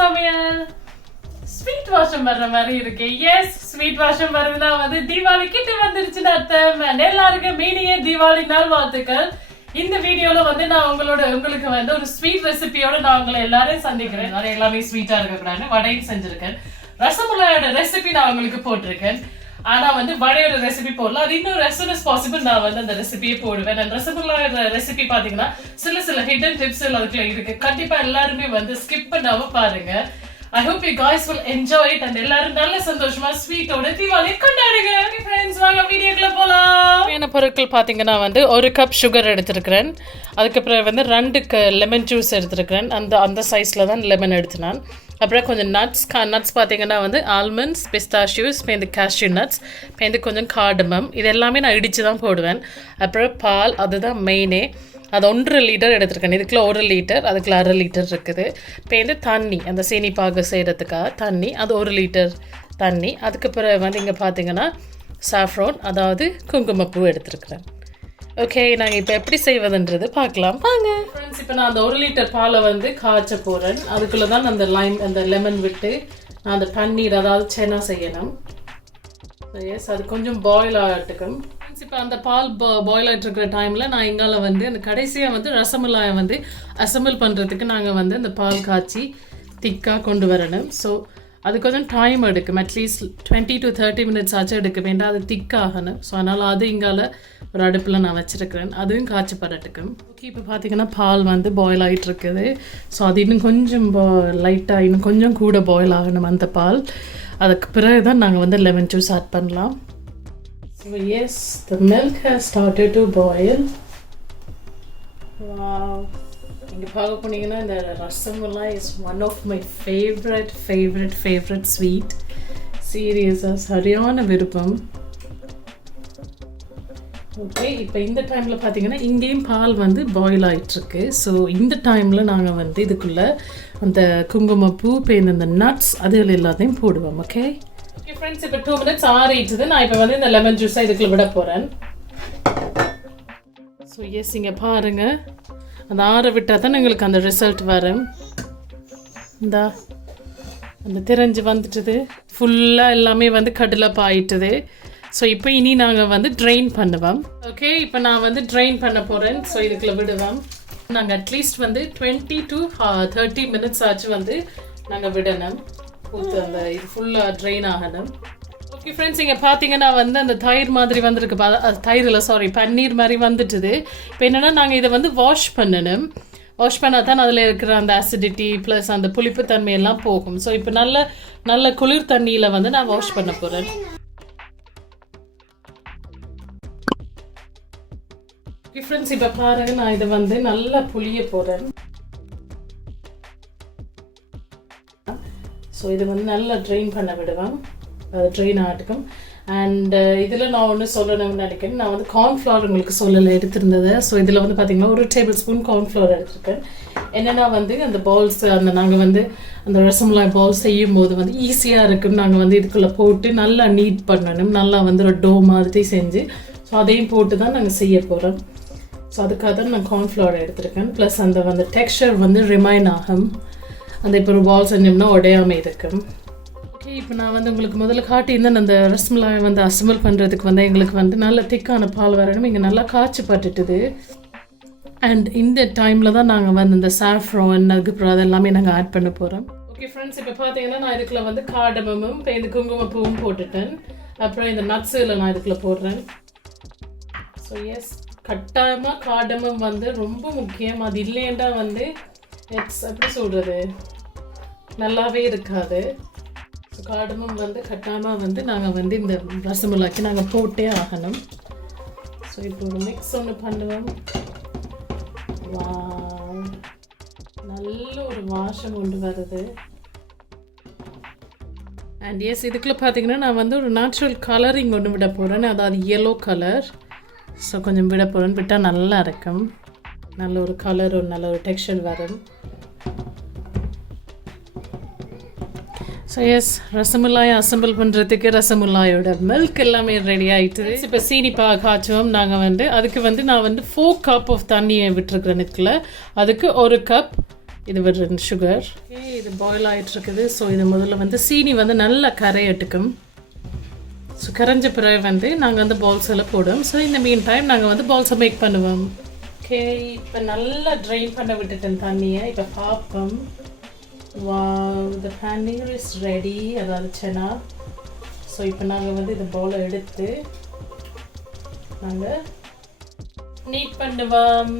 சமையல் ஸ்வீட் வாஷம் வர்ற மாதிரி இருக்கு. எஸ், ஸ்வீட் வாஷம் வருதுன்னா வந்து தீபாவளி கிட்ட வந்துருச்சுன்னு அர்த்தம். எல்லாருக்கும் மீனிய தீபாவளி நாள் வாழ்த்துக்கள். இந்த வீடியோல வந்து நான் உங்களுக்கு வந்து ஒரு ஸ்வீட் ரெசிபியோட நான் உங்களை எல்லாரையும் சந்திக்கிறேன். எல்லாமே ஸ்வீட்டா இருக்கக்கூடாது. வடையும் செஞ்சிருக்கேன். ரசமலாயோட ரெசிபி நான் உங்களுக்கு போட்டிருக்கேன். ஆனா வந்து வடையோட ரெசிபி போடல. அது இன்னும் as soon as possible நான் வந்து அந்த ரெசிபியை போடுவேன். அந்த ரசமலாயோட ரெசிபி பாத்தீங்கன்னா சில ஹிடன் டிப்ஸ் அதுக்குள்ள இருக்கு. கண்டிப்பா எல்லாருமே வந்து ஸ்கிப் பண்ணாம பாருங்க. I hope you guys will enjoy it and எல்லாரும் நல்ல சந்தோஷமா ஸ்வீட்டோட தீபாவளி கொண்டாடுங்க. ஃப்ரெண்ட்ஸ், வாங்க வீடியோக்குள்ள போலாம். என்ன பொருட்கள் பாத்தீங்கன்னா வந்து 1 கப் சுகர் எடுத்திருக்கிறேன். அதுக்கப்புறம் வந்து 2 லெமன் ஜூஸ் எடுத்திருக்கிறேன். அந்த சைஸ்ல தான் லெமன் எடுத்தினான். அப்புறம் கொஞ்சம் நட்ஸ் பார்த்தீங்கன்னா வந்து ஆல்மண்ட்ஸ், பிஸ்தாஷியூஸ், இந்த கேஷ்யூ நட்ஸ், இந்த கொஞ்சம் கார்டமம். இது எல்லாமே நான் இடித்து தான் போடுவேன். அப்புறம் பால், அதுதான் மெயினே. அது 1 லிட்டர் எடுத்துருக்கேன். இதுக்குள்ள 1 லிட்டர், அதுக்குள்ள 1/2 லிட்டர் இருக்குது. இந்த தண்ணி, அந்த சீனி பாகு செய்கிறதுக்காக தண்ணி, அது 1 லிட்டர் தண்ணி. அதுக்கப்புறம் வந்து இங்கே பார்த்தீங்கன்னா சாஃப்ரான், அதாவது குங்குமப்பூ எடுத்துருக்குறேன். ஓகே, நாங்கள் இப்போ எப்படி செய்வதுன்றது பார்க்கலாம் வாங்க. ஃப்ரெண்ட்ஸ், இப்போ நான் அந்த 1 லிட்டர் பாலை வந்து காய்ச்ச போகிறேன். அதுக்குள்ளே தான் அந்த லெமன் விட்டு நான் அந்த பன்னீர், அதாவது சென்னா செய்யணும். எஸ், அது கொஞ்சம் பாயில் ஆகட்டுக்கும். ஃப்ரெண்ட்ஸ், இப்போ அந்த பால் பாயில் ஆகிட்டு இருக்கிற டைமில் நான் எங்கால வந்து அந்த கடைசியாக வந்து ரசமலாயை வந்து அசம்பிள் பண்ணுறதுக்கு நாங்கள் வந்து அந்த பால் காய்ச்சி திக்காக கொண்டு வரணும். ஸோ அது கொஞ்சம் டைம் எடுக்கும். அட்லீஸ்ட் 20 to 30 minutes ஆச்சும் எடுக்க வேண்டாம். அது திக்காகணும். ஸோ அதனால் அது இங்கால ஒரு அடுப்பில் நான் வச்சுருக்கிறேன். அதுவும் காய்ச்சப்படட்டுக்கும். ஓகே, இப்போ பார்த்தீங்கன்னா பால் வந்து பாயில் ஆகிட்டு இருக்குது. ஸோ அது இன்னும் கொஞ்சம் லைட்டாக இன்னும் கொஞ்சம் கூட பாயில் ஆகணும் அந்த பால். அதுக்கு பிறகு தான் நாங்கள் வந்து லெமன் ஜூஸ் ஆட் பண்ணலாம். So yes, the milk has started to boil. இங்கே பார்க்க போனீங்கன்னா இந்த rasmalai is one of my favourite sweet. சீரியஸாக சரியான விருப்பம். ஓகே, இப்போ இந்த டைமில் பார்த்தீங்கன்னா இங்கேயும் பால் வந்து பாயில் ஆகிட்டுருக்கு. ஸோ இந்த டைமில் நாங்கள் வந்து இதுக்குள்ளே அந்த குங்குமப்பூ, இந்த நட்ஸ், அதுகள் எல்லாத்தையும் போடுவோம். ஓகே ஃப்ரெண்ட்ஸ், இப்போ 2 minutes ஆறிட்டுது. நான் இப்போ வந்து இந்த லெமன் ஜூஸை இதுக்குள்ளே விட போகிறேன். ஸோ எஸ், இங்கே பாருங்கள், அந்த ஆற விட்டால் தான் எங்களுக்கு அந்த ரிசல்ட் வரும். இந்த திரைஞ்சி வந்துட்டுது. ஃபுல்லாக எல்லாமே வந்து கடலப் ஆயிட்டுது. ஸோ இப்போ இனி நாங்கள் வந்து ட்ரெயின் பண்ணுவோம். ஓகே, இப்போ நான் வந்து ட்ரெயின் பண்ண போகிறேன். ஸோ இதுக்குள்ளே விடுவோம். நாங்கள் அட்லீஸ்ட் வந்து 20 to 30 minutes ஆச்சு வந்து நாங்கள் விடணும். ஊற்று அந்த இது ஃபுல்லாக ட்ரெயின் ஆகணும். ஓகே ஃப்ரெண்ட்ஸ், இங்கே பார்த்தீங்கன்னா வந்து அந்த தயிர் மாதிரி வந்திருக்கு. பன்னீர் மாதிரி வந்துட்டுது. இப்போ என்னென்னா நாங்கள் இதை வந்து வாஷ் பண்ணணும். வாஷ் பண்ணால் தான் அதில் இருக்கிற அந்த அசிடிட்டி ப்ளஸ் அந்த புளிப்பு தன்மையெல்லாம் போகும். ஸோ இப்போ நல்ல குளிர் தண்ணியில் வந்து நான் வாஷ் பண்ண போகிறேன். ஃப்ரெண்ட்ஸ், இப்போ பாருங்க, நான் இதை வந்து நல்லா புளிய போகிறேன். ஸோ இதை வந்து நல்லா ட்ரெயின் பண்ண விடுவேன். அது ட்ரெயின் ஆகட்டுக்கும். அண்ட் இதில் நான் ஒன்று சொல்லணும்னு நினைக்கிறேன். நான் வந்து கார்ன்ஃப்ளவர் உங்களுக்கு சொல்லலை எடுத்திருந்தது. ஸோ இதில் வந்து பார்த்திங்கன்னா 1 tablespoon கார்ன்ஃப்ளவர் எடுத்திருக்கேன். என்னென்னா வந்து அந்த பால்ஸ், நாங்கள் வந்து அந்த ரசமலாய் பால்ஸ் செய்யும் போது வந்து ஈஸியாக இருக்குன்னு நாங்கள் வந்து இதுக்குள்ளே போட்டு நல்லா நீட் பண்ணணும். நல்லா வந்து ஒரு டோ மாதிரி செஞ்சு ஸோ அதையும் போட்டு தான் நாங்கள் செய்ய போகிறோம். ஸோ அதுக்காக தான் நான் கார்ன்ஃப்ளவர் எடுத்திருக்கேன். ப்ளஸ் அந்த டெக்ஸ்சர் வந்து ரிமைன் ஆகும். அந்த இப்போ ஒரு பால் செஞ்சோம்னா உடையாமல் இருக்கும். ஓகே, இப்போ நான் வந்து உங்களுக்கு முதல்ல காட்டியிருந்தேன். அந்த ரசமலாயை வந்து அசம்பிள் பண்ணுறதுக்கு வந்து எங்களுக்கு வந்து நல்ல திக்கான பால் வரணும். இங்கே நல்லா காய்ச்சப்பட்டுட்டுது. அண்ட் இந்த டைமில் தான் நாங்கள் வந்து இந்த சாஃப்ரான், அதுக்கப்புறம் அதெல்லாமே நாங்கள் ஆட் பண்ண போகிறோம். ஓகே ஃப்ரெண்ட்ஸ், இப்போ பார்த்தீங்கன்னா நான் இதுக்குள்ளே வந்து கார்டமமும் இந்த குங்குமப்பூவும் போட்டுட்டேன். அப்புறம் இந்த நட்ஸுகளை நான் இதுக்குள்ளே போடுறேன். ஸோ எஸ், கட்டாயமாக கார்டமம் வந்து ரொம்ப முக்கியம். அது இல்லைன்னா வந்து எப்படி சொல்கிறது, நல்லாவே இருக்காது. ஸோ கார்டமம் வந்து கட்டாயமாக வந்து நாங்கள் வந்து இந்த ரசமலாய்க்கு நாங்கள் போட்டே ஆகணும். ஸோ இப்போ ஒரு மிக்ஸ் ஒன்று பண்ணுவோம். நல்ல ஒரு வாசம் கொண்டு வருது. அண்ட் எஸ், இதுக்குள்ளே பார்த்தீங்கன்னா நான் வந்து ஒரு நேச்சுரல் கலரிங் ஒன்று விட போகிறேன். அதாவது yellow கலர். ஸோ கொஞ்சம் விட போகிறேன். விட்டால் நல்லா இருக்கும். நல்ல ஒரு கலர், ஒரு நல்ல ஒரு டெக்ஸ்சர் வரும். ஸோ எஸ், ரசமலாயை அசம்பிள் பண்ணுறதுக்கு ரசமலாயோட மில்க் எல்லாமே ரெடி ஆகிட்டு. இப்போ சீனி காய்ச்சுவோம். நாங்கள் வந்து அதுக்கு வந்து நான் வந்து 4 cup ஆஃப் தண்ணியை விட்டுருக்குறேன். இதுக்குள்ள அதுக்கு 1 cup இது ஒரு சுகர். இது பாயில் ஆகிட்டு இருக்குது. ஸோ இது முதல்ல வந்து சீனி வந்து நல்லா கரையட்டுக்கும். ஸோ கரைஞ்ச பிறகு வந்து நாங்கள் வந்து பால்ஸ் எல்லாம் போடுவோம். ஸோ இந்த மீன் டைம் நாங்கள் வந்து பால்ஸை மேக் பண்ணுவோம். ஓகே, இப்போ நல்லா ட்ரைன் பண்ண விட்டுட்டேன் தண்ணியை. இப்போ பார்ப்போம். the paneer is ready, அதாவது சென்னா. ஸோ இப்போ நாங்கள் வந்து இந்த பவுலை எடுத்து நாங்கள் நீட் பண்ணுவோம்.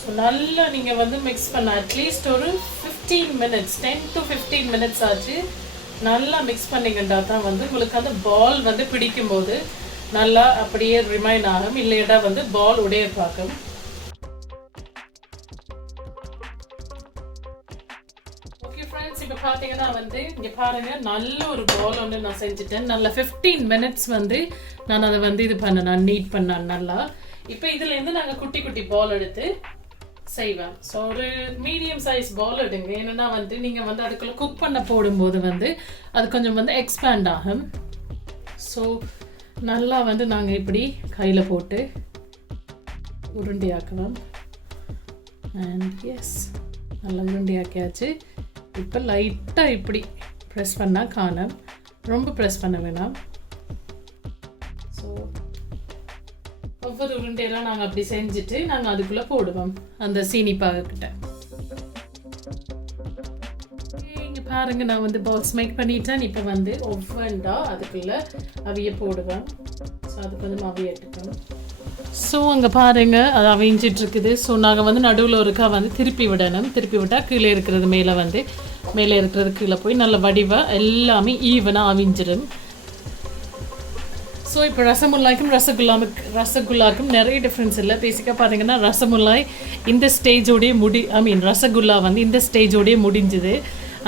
ஸோ நல்லா நீங்கள் வந்து மிக்ஸ் பண்ண அட்லீஸ்ட் ஒரு 15 minutes 10 to 15 minutes ஆச்சு. நல்லா மிக்ஸ் பண்ணிக்கிட்டா தான் வந்து உங்களுக்கு அந்த பால் வந்து பிடிக்கும் போது நல்லா அப்படியே ரிமைன் ஆகும். இல்லையா வந்து பால் உடைய பார்க்கும். ஓகே ஃப்ரெண்ட்ஸ், இப்போ பார்த்தீங்கன்னா வந்து இங்கே பாருங்கள், நல்ல ஒரு பால் ஒன்று நான் செஞ்சுட்டேன். நல்லா 15 minutes வந்து நான் அதை வந்து இது பண்ணேன், நீட் பண்ணேன் நல்லா. இப்போ இதுலேருந்து நாங்கள் குட்டி குட்டி பால் எடுத்து செய்வேன். ஸோ ஒரு மீடியம் சைஸ் பால் எடுங்க. ஏன்னா வந்து நீங்கள் வந்து அதுக்குள்ளே குக் பண்ண போடும்போது வந்து அது கொஞ்சம் வந்து எக்ஸ்பேண்ட் ஆகும். ஸோ நல்லா வந்து நாங்கள் இப்படி கையில் போட்டு உருண்டியாக்குவோம். அண்ட் எஸ், நல்லா உருண்டியாக்கியாச்சு. இப்போ லைட்டாக இப்படி ப்ரெஸ் பண்ணால் காணும், ரொம்ப ப்ரெஸ் பண்ண வேணாம். ஸோ ஒவ்வொரு உருண்டையெல்லாம் நாங்கள் அப்படி செஞ்சுட்டு நாங்கள் அதுக்குள்ளே போடுவோம் அந்த சீனி பாகுக்கிட்ட. இங்கே பாருங்கள், நான் வந்து பால்ஸ் மேக் பண்ணிட்டேன். இப்போ வந்து ஒவ்வொன்றா அதுக்குள்ளே அவிய போடுவேன். ஸோ அதுக்கு வந்து அவியட்டுக்கணும். ஸோ அங்கே பாருங்கள், அது அவிஞ்சிட்டு இருக்குது. ஸோ நாங்கள் வந்து நடுவில் ஒருக்கா வந்து திருப்பி விடணும். திருப்பி விட்டால் கீழே இருக்கிறது மேலே இருக்கிறது கீழே போய் நல்ல வடிவாக எல்லாமே ஈவனாக அவிஞ்சிடும். ஸோ இப்போ ரசமுல்லாய்க்கும் ரசகுல்லாவுக்கும் நிறைய டிஃப்ரென்ஸ் இல்லை. பேசிக்காக பார்த்தீங்கன்னா ரசமுல்லாய் இந்த ஸ்டேஜோடையே ரசகுல்லா வந்து இந்த ஸ்டேஜோடையே முடிஞ்சுது.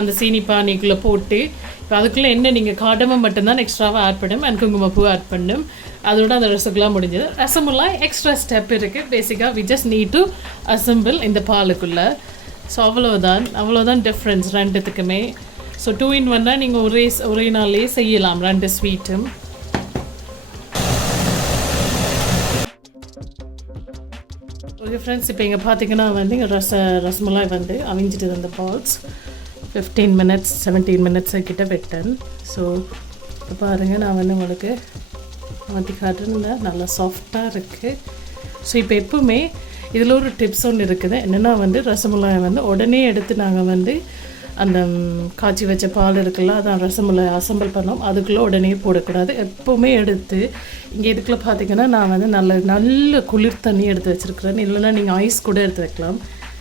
அந்த சீனி பானிக்குள்ளே போட்டு இப்போ அதுக்குள்ளே என்ன நீங்கள் காடமம் மட்டும்தான் எக்ஸ்ட்ராவாக ஆட் பண்ணும் அண்ட் குங்குமப்பூ ஆட் பண்ணும். அதோட அந்த ரசகுல்லா முடிஞ்சது. ரசமுல்லாய் எக்ஸ்ட்ரா ஸ்டெப் இருக்குது. பேசிக்காக we just need to assemble இந்த பாலுக்குள்ளே. ஸோ அவ்வளோதான் டிஃப்ரென்ஸ் ரெண்டுத்துக்குமே. ஸோ 2 in 1 நீங்கள் ஒரே நாள்லேயே செய்யலாம் ரெண்டு ஸ்வீட்டும். ஓகே ஃப்ரெண்ட்ஸ், இப்போ இங்கே பார்த்தீங்கன்னா வந்து இங்கே ரசமலாய் வந்து அவிஞ்சிட்டு இருந்த பால்ஸ் 15 minutes 17 minutes கிட்ட விட்டேன். ஸோ இப்போ பாருங்கள், நான் வந்து உங்களுக்கு மாற்றி காட்டுறேன். நல்லா சாஃப்டாக இருக்குது. ஸோ இப்போ எப்பவுமே இதில் ஒரு டிப்ஸ் ஒன்று இருக்குது. என்னென்னா வந்து ரசமலாயை வந்து உடனே எடுத்து நாங்கள் வந்து அந்த காய்ச்சி வச்ச பால் இருக்குல்ல, அதான் ரசமலாய் அசம்பிள் பண்ணோம், அதுக்குள்ளே உடனே போடக்கூடாது. எப்போவுமே எடுத்து இங்கே இதுக்குள்ளே பார்த்திங்கன்னா நான் வந்து நல்ல குளிர் தண்ணி எடுத்து வச்சுருக்கிறேன். இல்லைன்னா நீங்கள் ஐஸ் கூட எடுத்து வைக்கலாம்.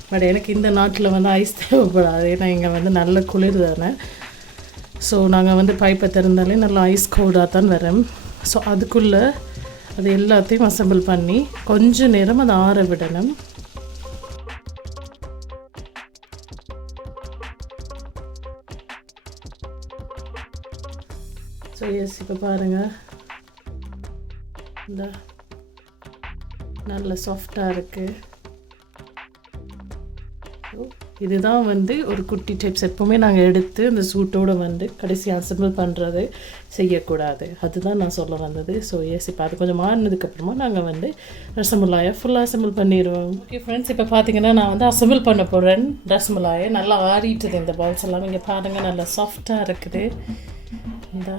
பட் எனக்கு இந்த நாட்டில் வந்து ஐஸ் தேவைப்படாது. ஏன்னா இங்கே வந்து நல்ல குளிர் தானே. ஸோ நாங்கள் வந்து பைப்பை திறந்தாலே நல்லா ஐஸ் கோல்டாக தான் வரோம். ஸோ அதுக்குள்ளே அது எல்லாத்தையும் அசம்பிள் பண்ணி கொஞ்சம் நேரம் அதை ஆற விடணும். ஸோ எஸ், இப்போ பாருங்கள், இந்த நல்ல சாஃப்டாக இருக்குது. இதுதான் வந்து ஒரு குட்டி டிப்ஸ். எப்போவுமே நாங்கள் எடுத்து அந்த சூட்டோடு வந்து கடைசி அசம்பிள் பண்ணுறது செய்யக்கூடாது. அதுதான் நான் சொல்ல வந்தது. ஸோ எஸ், இப்போ அது கொஞ்சம் மாறினதுக்கப்புறமா நாங்கள் வந்து ரசமலாயை ஃபுல்லாக அசம்பிள் பண்ணிடுவோம். ஓகே ஃப்ரெண்ட்ஸ், இப்போ பார்த்தீங்கன்னா நான் வந்து அசம்பிள் பண்ண போகிறேன் ரசமலாயை. நல்லா ஆறிட்டுது இந்த பால்ஸ் எல்லாம். இங்கே பாருங்கள், நல்லா சாஃப்டாக இருக்குது இந்த.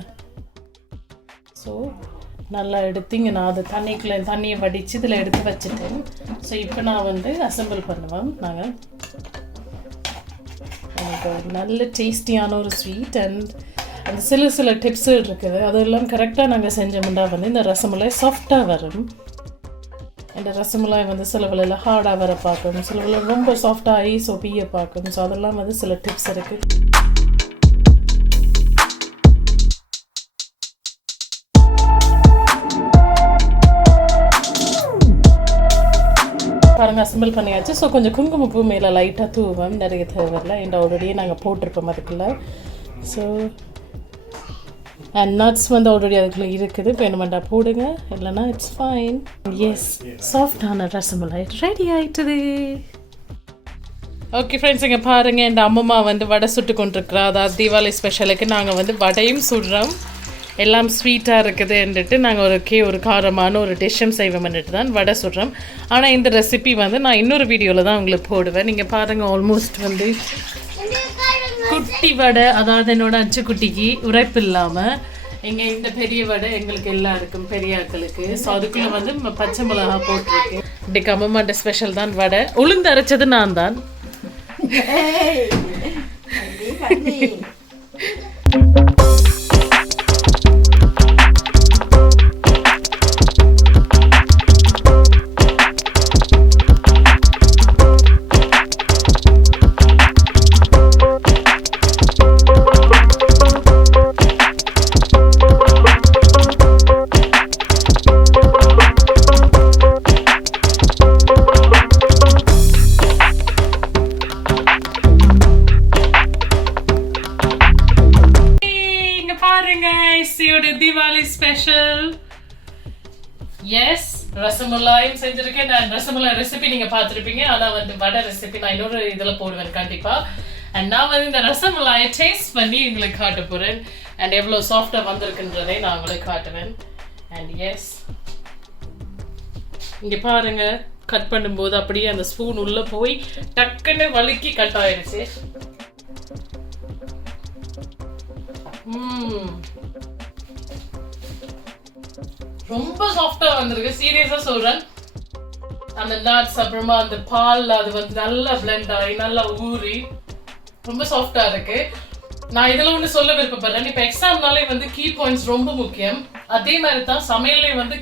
ஸோ நல்லா எடுத்து இங்கே நான் அது தண்ணியை வடித்து இதில் எடுத்து வச்சுட்டேன். ஸோ இப்போ நான் வந்து அசம்பிள் பண்ணுவேன். நாங்கள் எனக்கு நல்ல டேஸ்டியான ஒரு ஸ்வீட் அண்ட் அந்த சில டிப்ஸு இருக்குது. அதெல்லாம் கரெக்டாக நாங்கள் செஞ்சோம்னா வந்து இந்த ரசமலாய் சாஃப்டாக வரும். இந்த ரசமலாய் வந்து சில வேளையில் ஹார்டாக வர பார்க்கும், சில வேளையில் ரொம்ப சாஃப்டாக ஐஸ் ஒப்பிய பார்க்கும். ஸோ அதெல்லாம் வந்து சில டிப்ஸ் இருக்குது. பாருங்கள், அசம்பிள் பண்ணியாச்சு. ஸோ கொஞ்சம் குங்குமப்பூ மேலே லைட்டாக தூவம், நிறைய தேவையில்லை. என்கிட்ட ஆல்ரெடியே நாங்கள் போட்டிருப்போம் அதுக்குள்ளே. ஸோ அண்ட் நட்ஸ் வந்து ஆல்ரெடி அதுக்குள்ளே இருக்குது. இப்போ என்ன பண்ணா போடுங்க, இல்லைன்னா இட்ஸ் ஃபைன். எஸ், சாஃப்டான ரசமலாய் ரெடி ஆகிட்டுது. ஓகே ஃப்ரெண்ட்ஸ், இங்கே பாருங்கள், இந்த அம்மம்மா வந்து வடை சுட்டு கொண்டிருக்கிறா. அதாவது தீபாவளி ஸ்பெஷலுக்கு நாங்கள் வந்து வடையும் சுடுறோம். எல்லாம் ஸ்வீட்டாக இருக்குதுன்ட்டு நாங்கள் ஒரு காரமான ஒரு டிஷ்ஷும் செய்வோம்னுட்டு தான் வடை சுடுறோம். ஆனால் இந்த ரெசிபி வந்து நான் இன்னொரு வீடியோவில் தான் உங்களுக்கு போடுவேன். நீங்கள் பாருங்கள், ஆல்மோஸ்ட் வந்து குட்டி வடை, அதாவது என்னோட அச்சு குட்டிக்கு உரைப்பு இல்லாமல் இங்கே இந்த பெரிய வடை எங்களுக்கு எல்லாருக்கும் பெரிய ஆட்களுக்கு. ஸோ அதுக்குள்ளே வந்து பச்சை மிளகா போட்டிருக்கு. இப்படி அம்மம்மாட்ட ஸ்பெஷல் தான் வடை. உளுந்து அரைச்சது நான் தான். Diwali special. Yes, ரசமலாயும் செஞ்சிருக்கேன். நான் ரசமலாய் ரெசிபி நீங்க பார்த்துருப்பீங்க. ஆனால் வந்து வடை ரெசிபி நான் இன்னொரு இதில் போடுவேன் கண்டிப்பா. அண்ட் நான் வந்து இந்த ரசமலாயை டேஸ்ட் பண்ணி உங்களுக்கு காட்ட போறேன். அண்ட் எவ்வளோ சாஃப்டாக வந்திருக்குன்றதை நான் உங்களுக்கு காட்டுவேன். அண்ட் எஸ், இங்கே பாருங்க, கட் பண்ணும்போது அப்படியே அந்த ஸ்பூன் உள்ள போய் டக்குன்னு வழுக்கி கட் ஆயிடுச்சு. ரொம்ப சாஃப்டா வந்திருக்கு, சீரியஸா சொல்றேன். அந்த நட்ஸ் அப்புறமா அந்த பால் அது வந்து நல்லா பிளெண்ட் ஆகி நல்லா ஊறி ரொம்ப சாஃப்டா இருக்கு. நான் இதுல ஒண்ணு சொல்ல விருப்பப்படுறேன். இப்ப எக்ஸாம்னாலே வந்து கீ பாயிண்ட்ஸ் ரொம்ப முக்கியம். அதே மாதிரி தான் சமையல்லையும் வந்து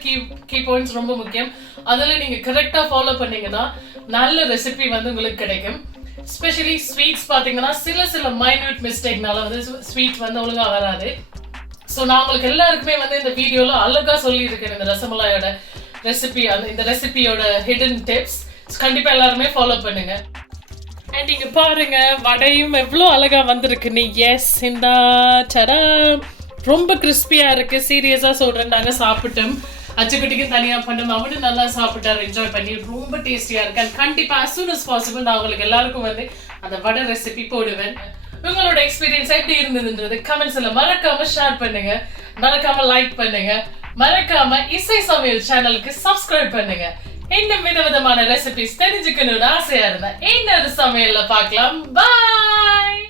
கீ பாயிண்ட்ஸ் ரொம்ப முக்கியம். அதுல நீங்க கரெக்டா ஃபாலோ பண்ணீங்கன்னா நல்ல ரெசிபி வந்து உங்களுக்கு கிடைக்கும். ஸ்பெஷலி ஸ்வீட்ஸ் பாத்தீங்கன்னா சில மைன்யூட் மிஸ்டேக்னால வந்து ஸ்வீட் வந்து ஒழுங்கா வராது. ஸோ நான் உங்களுக்கு எல்லாருக்குமே வந்து இந்த வீடியோல அழகா சொல்லியிருக்கேன் இந்த ரசமலாயோட ரெசிபி, இந்த ரெசிபியோட ஹிடன் டிப்ஸ். கண்டிப்பா எல்லாருமே ஃபாலோ பண்ணுங்க. அண்ட் இங்க பாருங்க, வடையும் எவ்வளோ அழகா வந்திருக்குன்னு. எஸ், இந்த சடா ரொம்ப கிறிஸ்பியா இருக்கு. சீரியஸா சொல்றேன், நாங்க சாப்பிட்டோம். அச்சுக்குட்டிக்கு தனியா பண்ணோம், அவனு நல்லா சாப்பிட்டாரு, என்ஜாய் பண்ணி. ரொம்ப டேஸ்டியா இருக்கு. அண்ட் கண்டிப்பா as soon as possible நான் உங்களுக்கு எல்லாருக்கும் வந்து அந்த வடை ரெசிபி போடுவேன். உங்களோட எக்ஸ்பீரியன்ஸ் எப்படி இருந்ததுன்றது கமெண்ட்ஸ்ல மறக்காம ஷேர் பண்ணுங்க, மறக்காம லைக் பண்ணுங்க, மறக்காம இசை சமையல் சேனலுக்கு சப்ஸ்கிரைப் பண்ணுங்க. இன்னும் விதவிதமான ரெசிபிஸ் தெரிஞ்சுக்கணும்னு ஆசையா இருந்தா இன்னொரு சமையல்ல பார்க்கலாம். பாய்.